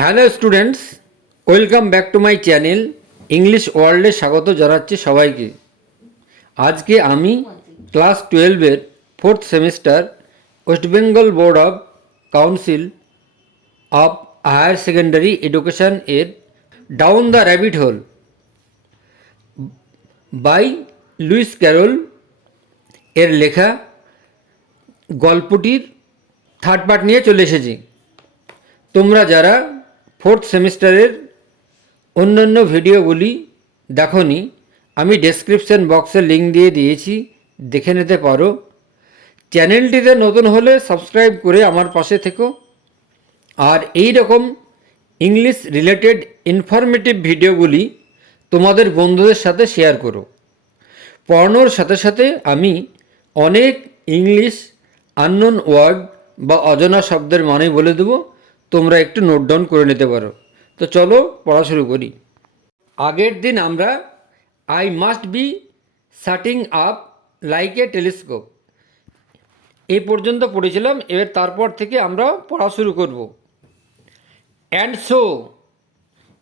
Hello students, welcome back to my channel English ওয়ার্ল্ডে স্বাগত জানাচ্ছি সবাইকে। আজকে আমি ক্লাস 12-এর 4th semester West Bengal board of council of higher secondary education এর down the rabbit hole by Lewis Carroll এর লেখা গল্পটির থার্ড পার্ট নিয়ে চলে এসেছি। তোমরা যারা 4th সেমিস্টারের অন্যান্য ভিডিওগুলি দেখোনি, আমি ডেসক্রিপশন বক্সে লিঙ্ক দিয়ে দিয়েছি, দেখে নিতে পারো। চ্যানেলটিতে নতুন হলে সাবস্ক্রাইব করে আমার পাশে থেকো, আর এই রকম ইংলিশ রিলেটেড ইনফরমেটিভ ভিডিওগুলি তোমাদের বন্ধুদের সাথে শেয়ার করো। পড়ানোর সাথে সাথে আমি অনেক ইংলিশ আননোন ওয়ার্ড বা অজানা শব্দের মানে বলে দেবো, তোমরা একটু নোট ডাউন করে নিতে পারো। তো চলো পড়া শুরু করি। আগের দিন আমরা I must be shirting up like a telescope এই পর্যন্ত পড়েছিলাম। এবার তারপর থেকে আমরা পড়া শুরু করব। And so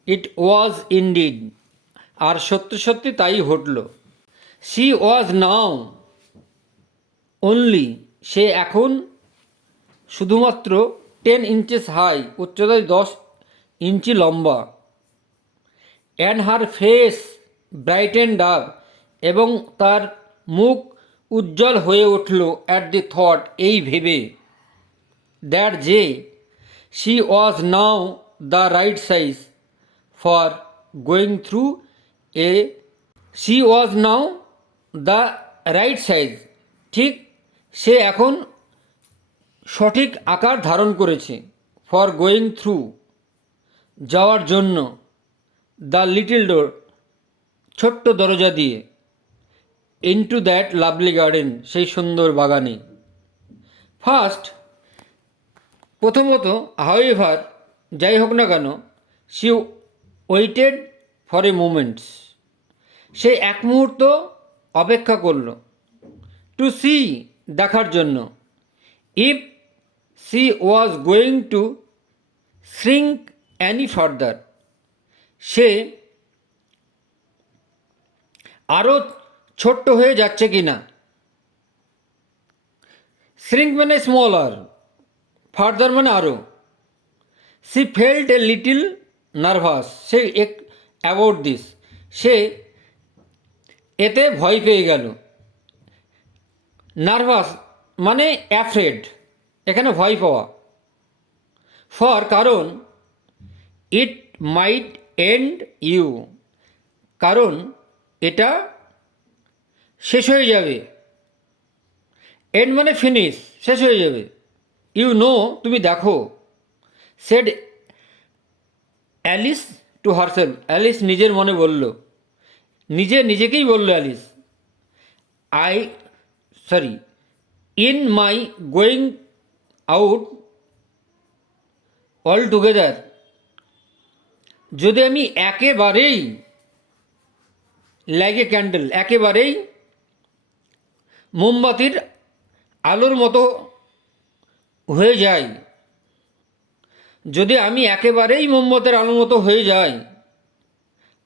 it was indeed, আর সত্যি সত্যি তাই ঘটল। শি ওয়াজ নাও অনলি, সে এখন শুধুমাত্র 10 ইঞ্চেস হাই, উচ্চতায় 10 ইঞ্চি লম্বা। অ্যান্ড হার ফেস ব্রাইটেন্ড আপ, এবং তার মুখ উজ্জ্বল হয়ে উঠল অ্যাট দি থট, এই ভেবে, দ্যাট যে she was now the right size for going through a she was now the right size, ঠিক সে এখন সঠিক আকার ধারণ করেছে, ফর গোয়িং থ্রু যাওয়ার জন্য, দ্য লিটল ডোর ছোট্ট দরজা দিয়ে, ইনটু দ্যাট লাভলি গার্ডেন সেই সুন্দর বাগানে। ফার্স্ট প্রথমত, হাউএভার যাই হোক না কেন, she waited for a moments, সে এক মুহূর্ত অপেক্ষা করল, টু সি দেখার জন্য, if she was going to shrink any further, সে আরও ছোট্ট হয়ে যাচ্ছে কি না। শ্রিঙ্ক মানে স্মলার, ফার্দার মানে আরও। She felt a little nervous, সে অ্যাবাউট দিস, সে এতে ভয় পেয়ে গেল। নার্ভাস মানে অ্যাফ্রেড, এখানে ভয় পাওয়া। ফর কারণ, ইট মাইট এন্ড ইউ, কারণ এটা শেষ হয়ে যাবে। এন্ড মানে ফিনিশ, শেষ হয়ে যাবে। ইউ নো তুমি দেখো, said Alice to herself, Alice নিজের মনে বলল, নিজেকেই বলল Alice, in my going out altogether, যদি আমি একেবারেই লাইক এ ক্যান্ডেল, একেবারেই মোমবাতির আলোর মতো হয়ে যাই, যদি আমি একেবারেই মোমবাতির আলোর মতো হয়ে যাই,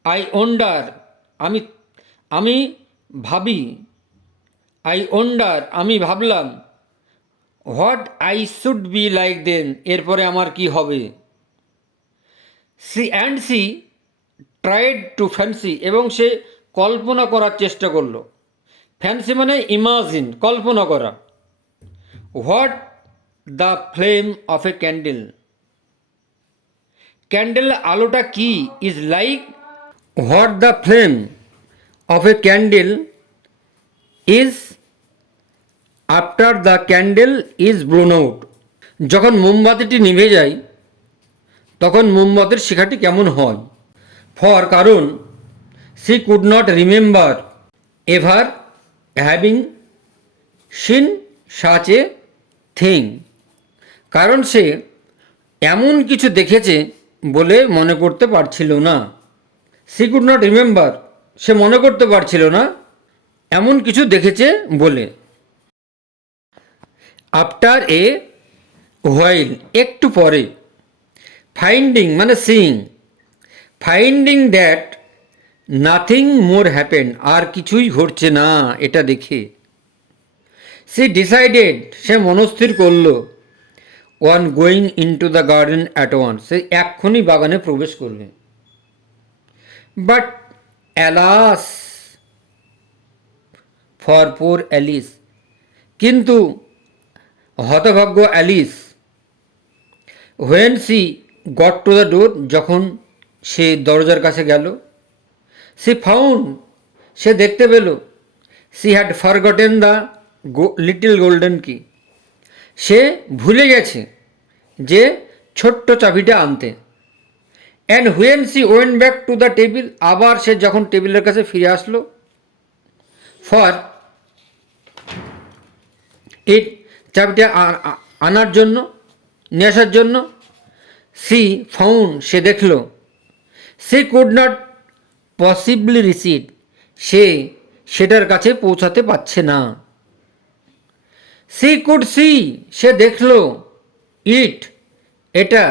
আই ওন্ডার আমি ভাবি, আই ওন্ডার আমি ভাবলাম, what I should be like then এরপরে আমার কি হবে। সি ট্রাইড টু ফ্যান্সি, এবং সে কল্পনা করার চেষ্টা করলো। ফ্যান্সি মানে ইমাজিন, কল্পনা করা। What the flame of A candle, candle আলোটা কি, is like, what the flame of A candle is after the candle is blown out, যখন মোমবাতিটি নিভে যায় তখন মোমবাতির শিখাটি কেমন হয়। ফর কারণ, C could not remember ever having seen such a thing, কারণ সে এমন কিছু দেখেছে বলে মনে করতে পারছিল না। সি কুড নট রিমেম্বার, সে মনে করতে পারছিল না এমন কিছু দেখেছে বলে। আফটার এ হোয়াইল একটু পরে, ফাইন্ডিং মানে seeing, finding that nothing more happen, আর কিছুই ঘটছে না এটা দেখে, সি ডিসাইডেড, সে মনস্থির করল, on going into the garden at once, সে এক্ষুনি বাগানে প্রবেশ করলেন। But alas for poor Alice, কিন্তু হতভাগ্য Alice, when she got to the door, যখন সে দরজার কাছে গেল, সি ফাউন্ড, সে দেখতে পেল, she had forgotten the little golden কি, সে ভুলে গেছে যে ছোট্ট চাবিটা আনতে। And when she went back to the table, আবার সে যখন টেবিলের কাছে ফিরে আসলো ফর এই চাবিটা আনার জন্য, নিয়ে আসার জন্য, সি ফাউন্ড, সে দেখল, সে কুড নট পসিবলি রিসিভ, সে সেটার কাছে পৌঁছাতে পারছে না। সি কুড সি, সে দেখল, ইট, এটা,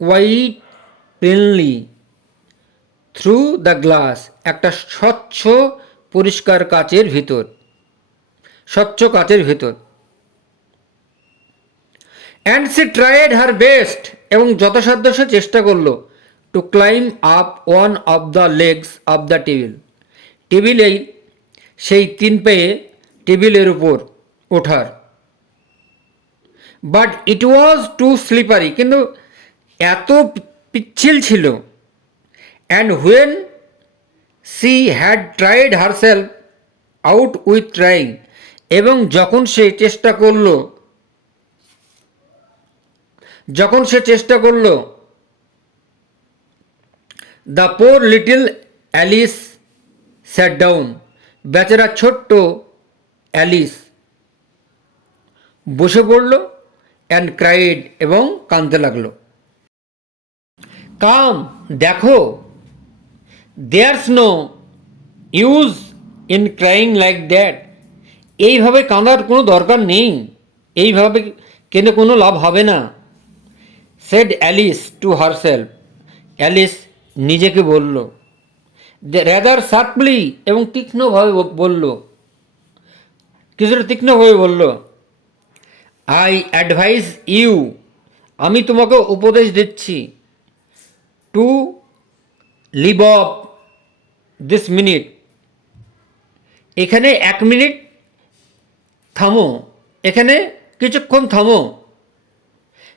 quite plainly, through the glass, একটা স্বচ্ছ পরিষ্কার কাচের ভিতর, স্বচ্ছ কাচের ভিতর। And she tried her best, এবং যথাসাধ্য সে চেষ্টা করলো, to climb up one of the legs of the table, টেবিলেই সেই 3 পায়ে টেবিলের উপর ওঠার। But it was too slippery, কিন্তু এত পিচ্ছিল ছিল। And when she had tried herself out with trying, এবং যখন সে চেষ্টা করল, the poor little Alice SAT down, বেচারা ছোট্ট অ্যালিস বসে পড়ল, অ্যান্ড ক্রাইড, এবং কাঁদতে লাগলো। কাম, দেখো, there's no use in crying like that, এইভাবে কাঁদার কোনো দরকার নেই, এইভাবে কেন কোনো লাভ হবে না। Said Alice to herself, Alice নিজেকে বলল, রেদার শার্পলি, এবং তীক্ষ্ণভাবে বলল, কিছুটা তীক্ষ্ণভাবে বলল, আই অ্যাডভাইস ইউ, আমি তোমাকে উপদেশ দিচ্ছি, to leave off this minute, এখানে 1 মিনিট থামো, এখানে কিছুক্ষণ থামো।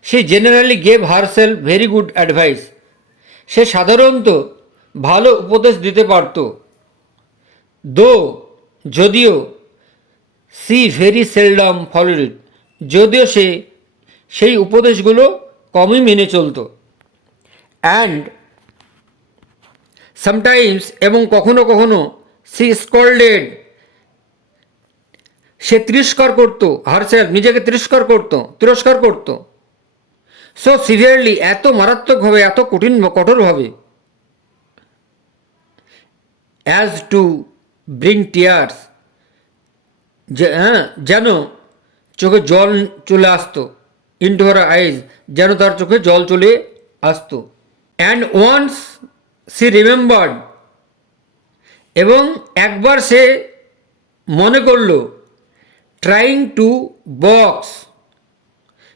সে generally gave herself very good advice, সে সাধারণত ভালো উপদেশ দিতে পারত। যদিও she very seldom followed it, যদিও সে সেই উপদেশগুলো কমই মেনে চলত। অ্যান্ড সামটাইমস, এবং কখনো কখনো, সি স্কল্ডেড, সে তিরস্কার করত, হারসেলফ নিজেকে তিরস্কার করত, সো সিভিয়ারলি, এত মারাত্মকভাবে, এত কঠোরভাবে, অ্যাজ টু ব্রিং টিয়ার্স, যেন চোখে জল চলে আসতো, ইনটু হার আইজ, যেন তার চোখে জল চলে আসতো। অ্যান্ড ওয়ান্স সি রিমেম্বার্ড, এবং একবার সে মনে করল, ট্রাইং টু বক্স,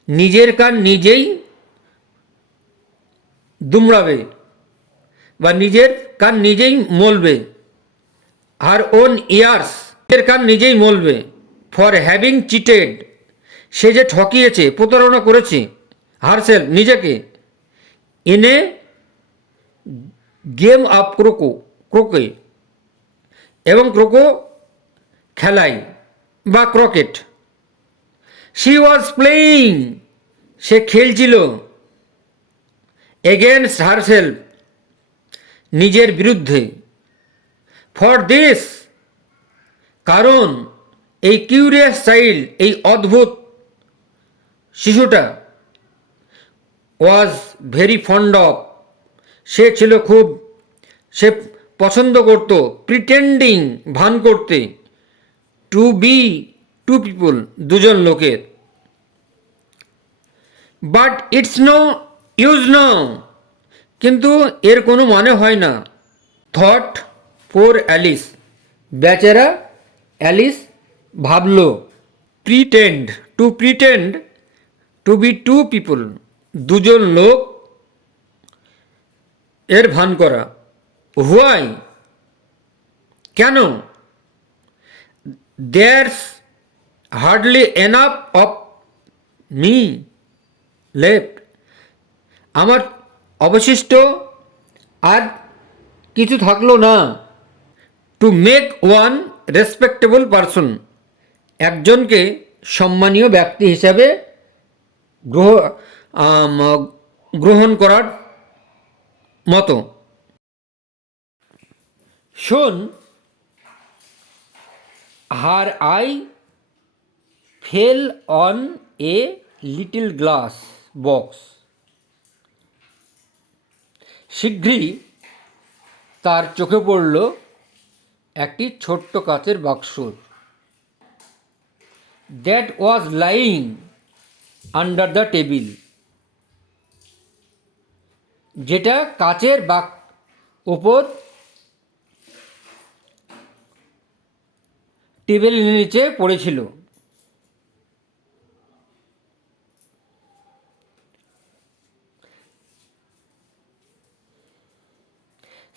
নিজের কান নিজেই দুমড়াবে, বা নিজের কান নিজেই মলবে, হার ওন ইয়ার্স, নিজের কান নিজেই মলবে, ফর হ্যাভিং চিটেড, সে যে ঠকিয়েছে, প্রতারণা করেছে, হারসেলফ নিজেকে, ইন এ গেম অফ ক্রোকে, এবং ক্রোকো খেলায়, বা ক্রকেট। শি ওয়াজ প্লেয়িং, সে খেলছিল, এগেনস্ট হারসেলফ, নিজের বিরুদ্ধে। ফর দিস, কারণ এই কিউরিয়াস চাইল্ড, এই অদ্ভুত শিশুটা, ওয়াজ ভেরি ফন্ড অফ, সে ছিল খুব, সে পছন্দ করত, প্রিটেন্ডিং, ভান করতে, টু বি টু পিপল, দুজন লোকের। But it's no use now, কিন্তু এর কোনো মানে হয় না। থট ফর অ্যালিস, বেচারা অ্যালিস ভাবল। Pretend to be two people, দুজন লোক এর ভান করা। হোয়াই, কেন? There's hardly enough of me left, আমার অবশিষ্ট আর কিছু থাকলো না। To make one respectable person, একজনকে সম্মানীয় ব্যক্তি হিসাবে গ্রহণ করার মতো। Soon, her eye fell on a little glass box, শীঘ্রই তার চোখে পড়ল একটি ছোট্ট কাচের বাক্স। That was lying under the table, যেটা কাচের ওপর টেবিলের নিচে পড়েছিল।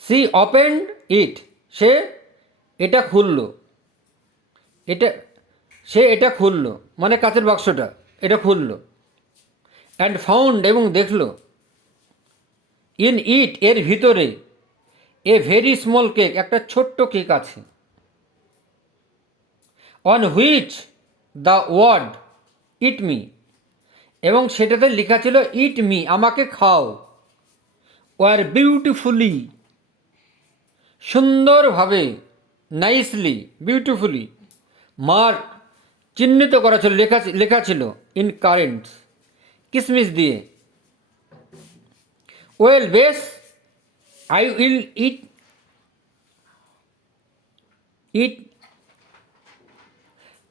সি ওপেন্ড ইট, সে এটা খুলল। এটা খুলল মানে কাচের বাক্সটা, এটা খুলল। অ্যান্ড ফাউন্ড, এবং দেখল। ইন ইট, এর ভিতরে। এ ভেরি স্মল কেক, একটা ছোট্ট কেক আছে। On which the word eat me, এবং সেটাতে লেখা ছিল ইট মি, আমাকে খাও। ওয়ার বিউটিফুলি, সুন্দরভাবে, নাইসলি, বিউটিফুলি মার্ক, চিহ্নিত করা ছিল, লেখা ছিল ইন কারেন্টস, কিসমিস দিয়ে। ওয়েল বেশ, I will eat it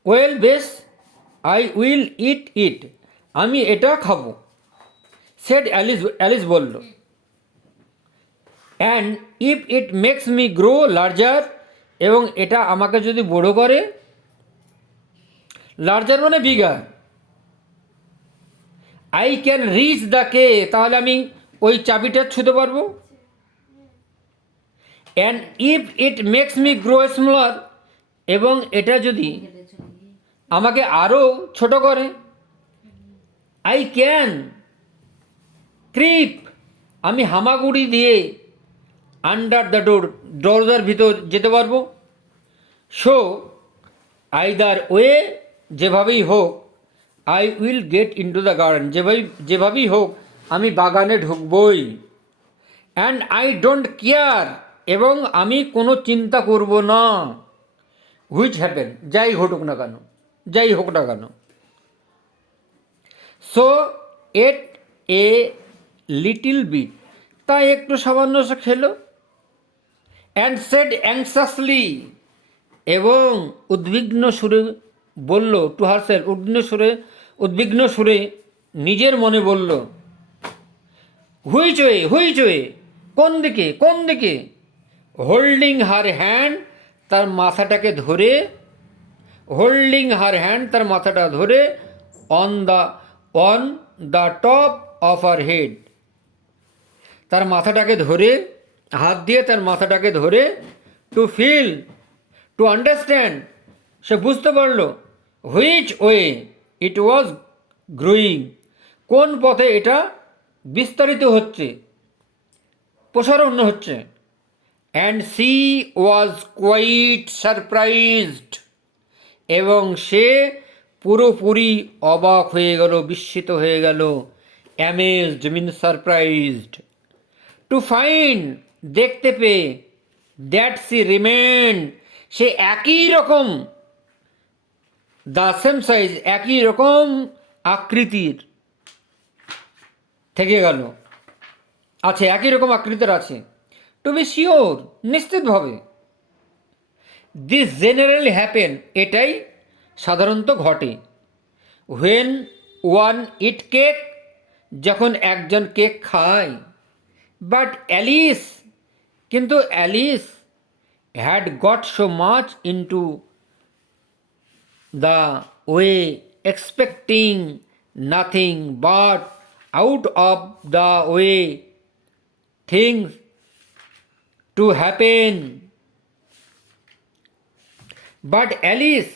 well বেশ, আই উইল ইট, আমি এটা খাবো। সেড অ্যালিস বলল। And if it makes me grow larger, এবং এটা আমাকে যদি বড় করে, লার্জার মানে bigger, I can reach the key, তাহলে আমি ওই চাবিটা ছুঁতে পারবো। And if it makes me grow smaller, এবং এটা যদি আমাকে আরও ছোট করে, আই ক্যান ক্রিপ, আমি হামাগুড়ি দিয়ে আন্ডার দ্য ডোর, দরজার ভিতর যেতে পারবো। সো আইদার ওয়ে, যেভাবেই হোক, I will get into the garden, যেভাবেই হোক আমি বাগানে ঢুকবই। অ্যান্ড আই ডোন্ট কেয়ার, এবং আমি কোনো চিন্তা করব না। হুইচ হ্যাপেন, যাই ঘটুক না কেন, যাই হোক না কেন। So at a little bit, তাই একটু সামান্য সে খেলো। অ্যান্ড সেড অ্যাংসাসলি, এবং উদ্বিগ্ন সুরে বলল, টু হারসেলফ, উদ্বিগ্ন সুরে নিজের মনে বলল, হুইচ ওয়ে, কোন দিকে। হোল্ডিং হার হ্যান্ড, তার মাথাটাকে ধরে, তার মাথাটা ধরে, on the top of her head, তার মাথাটাকে ধরে, হাত দিয়ে তার মাথাটাকে ধরে, টু আন্ডারস্ট্যান্ড, সে বুঝতে পারল, which way it was growing, কোন পথে এটা বিস্তারিত হচ্ছে, প্রসারণ হচ্ছে। And she was quite surprised, এবং সে পুরোপুরি অবাক হয়ে গেল, বিস্মিত হয়ে গেল। Amazed mean surprised. To find, দেখতে পেয়ে, দ্যাট সি রিমেন্ড, সে একই রকম, দ্য সেম সাইজ, একই রকম আকৃতির থেকে গেল, আছে, একই রকম আকৃতির আছে। টু বি শিওর, নিশ্চিতভাবে। দিস জেনারেলি হ্যাপেন, এটাই সাধারণত ঘটে। হোয়েন ওয়ান ইট কেক, যখন একজন কেক খায়। বাট অ্যালিস, কিন্তু Alice had got so much into the way expecting nothing but out of the way things to happen. But Alice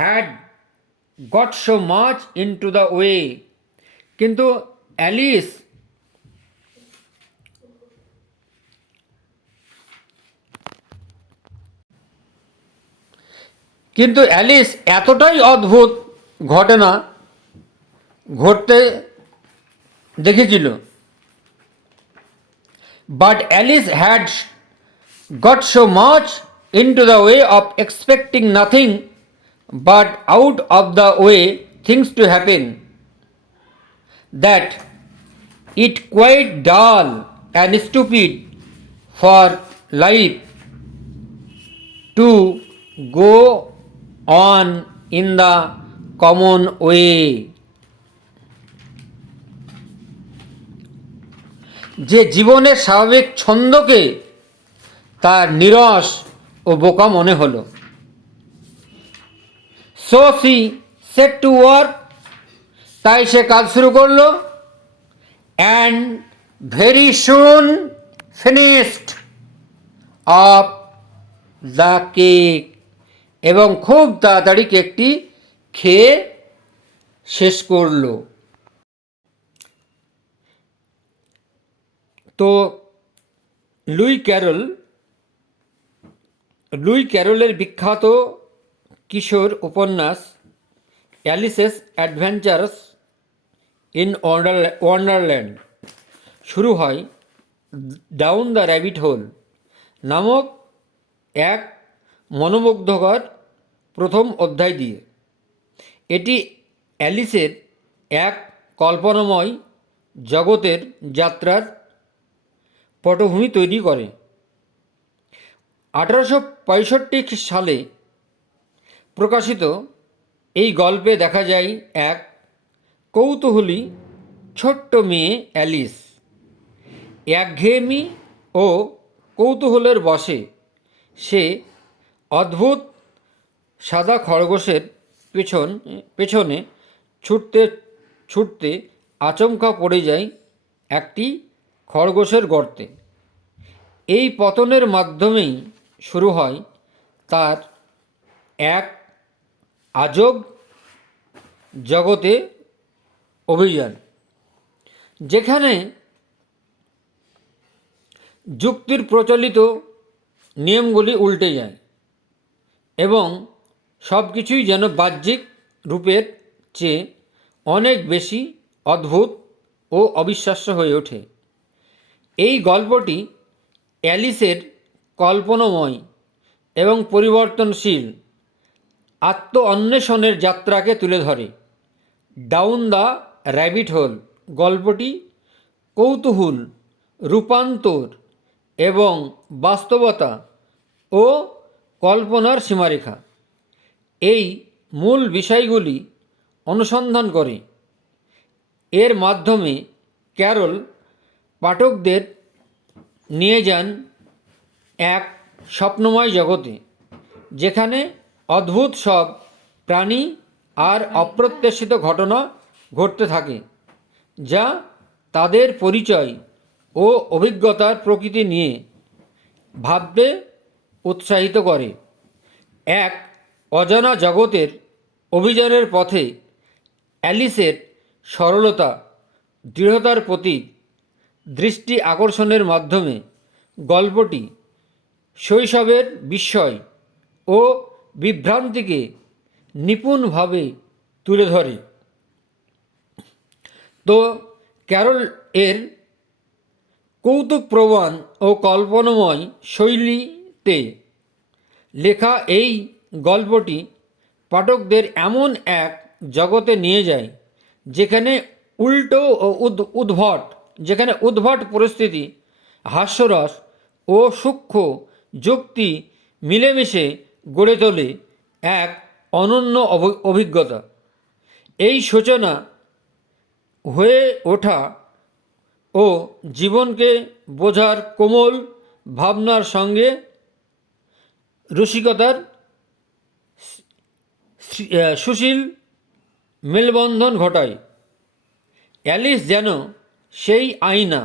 had got so much into the way, কিন্তু Alice এতটাই অদ্ভুত ঘটনা ঘটতে দেখেছিল। But Alice had got so much into the way of expecting nothing but out of the way things to happen that it quite dull and stupid for life to go on in the common way. যে জীবনের স্বাভাবিক ছন্দকে তার নিরস ও বোকা মনে হলো। So she set to work, তাই সে কাজ শুরু করলো। And very soon finished off the cake, এবং খুব তাড়াতাড়ি কেকটি খেয়ে শেষ করলো। তো লুই ক্যারলের বিখ্যাত কিশোর উপন্যাস অ্যালিসেস অ্যাডভেঞ্চারস ইন ওয়ান্ডারল্যান্ড শুরু হয় ডাউন দ্য র্যাবিট হোল নামক এক মনোমুগ্ধকর প্রথম অধ্যায় দিয়ে। এটি অ্যালিসের এক কল্পনাময় জগতের যাত্রার পটভূমি তৈরি করে। 1865 সালে প্রকাশিত এই গল্পে দেখা যায় এক কৌতূহলী ছোট্ট মেয়ে অ্যালিস একঘেয়েমি ও কৌতূহলের বশে সে অদ্ভুত সাদা খরগোশের পেছনে ছুটতে ছুটতে আচমকা পড়ে যায় একটি খরগোশের গর্তে। এই পতনের মাধ্যমেই শুরু হয় তার এক আজব জগতে অভিযান, যেখানে যুক্তির প্রচলিত নিয়মগুলি উল্টে যায় এবং সব কিছুই যেন বাহ্যিক রূপের চেয়ে অনেক বেশি অদ্ভুত ও অবিশ্বাস্য হয়ে ওঠে। এই গল্পটি অ্যালিসের কল্পনাময় এবং পরিবর্তনশীল আত্ম অন্বেষণের যাত্রাকে তুলে ধরে। ডাউন দ্য র্যাবিট হোল গল্পটি কৌতূহল, রূপান্তর এবং বাস্তবতা ও কল্পনার সীমারেখা এই মূল বিষয়গুলি অনুসন্ধান করে। এর মাধ্যমে ক্যারল পাঠকদের নিয়ে যান এক স্বপ্নময় জগতে, যেখানে অদ্ভুত সব প্রাণী আর অপ্রত্যাশিত ঘটনা ঘটতে থাকে, যা তাদের পরিচয় ও অভিজ্ঞতার প্রকৃতি নিয়ে ভাবতে উৎসাহিত করে। এক অজানা জগতের অভিযানের পথে অ্যালিসের সরলতা, দৃঢ়তার প্রতি দৃষ্টি আকর্ষণের মাধ্যমে গল্পটি শৈশবের বিস্ময় ও বিভ্রান্তিকে নিপুণভাবে তুলে ধরে। তো ক্যারল এর কৌতুকপ্রবণ ও কল্পনাময় শৈলীতে লেখা এই গল্পটি পাঠকদের এমন এক জগতে নিয়ে যায় যেখানে উদ্ভট পরিস্থিতি, হাস্যরস ও সূক্ষ্ম যুক্তি মিলেমিশে গড়ে তোলে এক অনন্য অভিজ্ঞতা। এই সূচনা হয়ে ওঠা ও জীবনকে বোঝার কোমল ভাবনার সঙ্গে রসিকতার সুশীল মেলবন্ধন ঘটায়। অ্যালিস যেন সেই আয়না,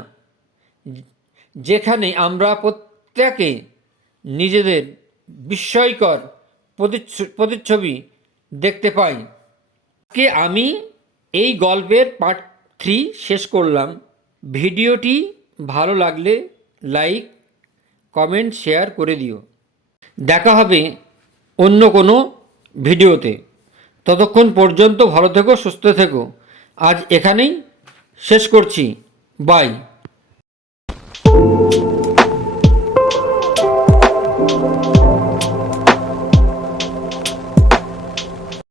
যেখানে আমরা প্রত্যেকে নিজেদের বিস্ময়কর প্রতিচ্ছবি দেখতে পাই। আজকে আমি এই গল্পের পার্ট 3 শেষ করলাম। ভিডিওটি ভালো লাগলে লাইক, কমেন্ট, শেয়ার করে দিও। দেখা হবে অন্য কোনো ভিডিওতে। ততক্ষণ পর্যন্ত ভালো থেকো, সুস্থ থেকো। আজ এখানেই শেষ করছি। বাই।